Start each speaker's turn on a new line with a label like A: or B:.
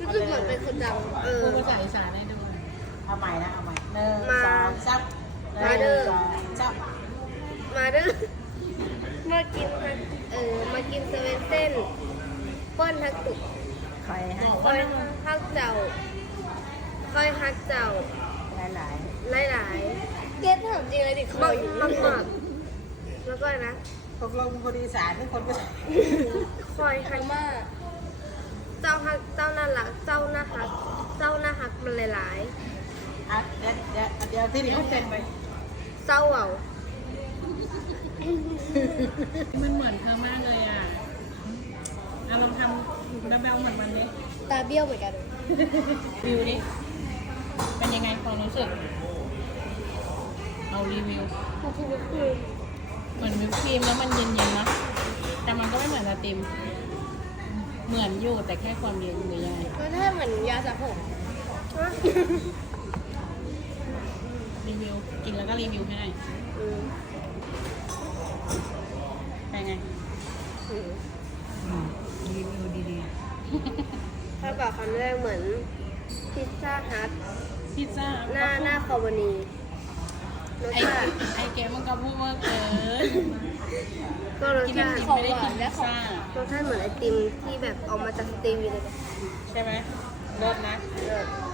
A: รู้สึกเหมือนเป็นคนดัง
B: พูดภาษาอีสานได้ด้วย
C: เอาใหม่นะเอาใหม่หนึ่ง
A: มา
C: สองสาม
A: มาเด้อ
C: หนึ่งสองสาม
A: มาเด้อมากินมากินเซเว่นเส้นป้อนทักตุก
C: คอยให้
A: คอยฮักเจ้าคอยฮักเจ้า
C: หลาย
A: หลายๆเก็ตถามจริงเลยดิคอยมากๆแล้วก็นะ
C: ๆตกลงคนอีสานทุกคนก็
A: คอยฮักมากเจ้าฮักเจ้าน่ารักเจ้าน่าฮักเจ้าน่าฮักมันหลาย
C: อ่ะเดี๋ยวที่นี่เขาเป็นไป
A: ๆเจ้าเอา
B: มันเหมือนเธอมากเลยอ่ะลองทำแบลเหมือนมันดิ
A: ตาเบี้ยวเหมือนกัน
B: วิวดิเป็นยังไงความรู้สึกเอารีวิว เหมือนวิปครีมแล้วมันเย็นๆนะแต่มันก็ไม่เหมือนไอติมเหมือนอยู่แต่แค่ความเย็นหรือยังไง
A: ก็ถ้าเหมือนยาสระผม
B: รีวิวกินแล้วก็รีวิวให้หน่อยเป็นไงรีวิวดี
A: ถ้าบอกคำแรกเหมือนพิซซ่าฮัท
B: ๆพิซซ่า
A: หน้าคอวานีรส
B: ไอ
A: ชาติ
B: ไอเกมมันก็พูดว่าเกิน
A: ก็รส
B: กินไอ
A: ชาติ
B: ติมไม่ได้กินพิซซ่าร
A: สชาติเหมือนไอติมที่แบบออกมาจากสตรีมอยู่เลย
B: ใช่ไหมเลิศนะ
A: เออ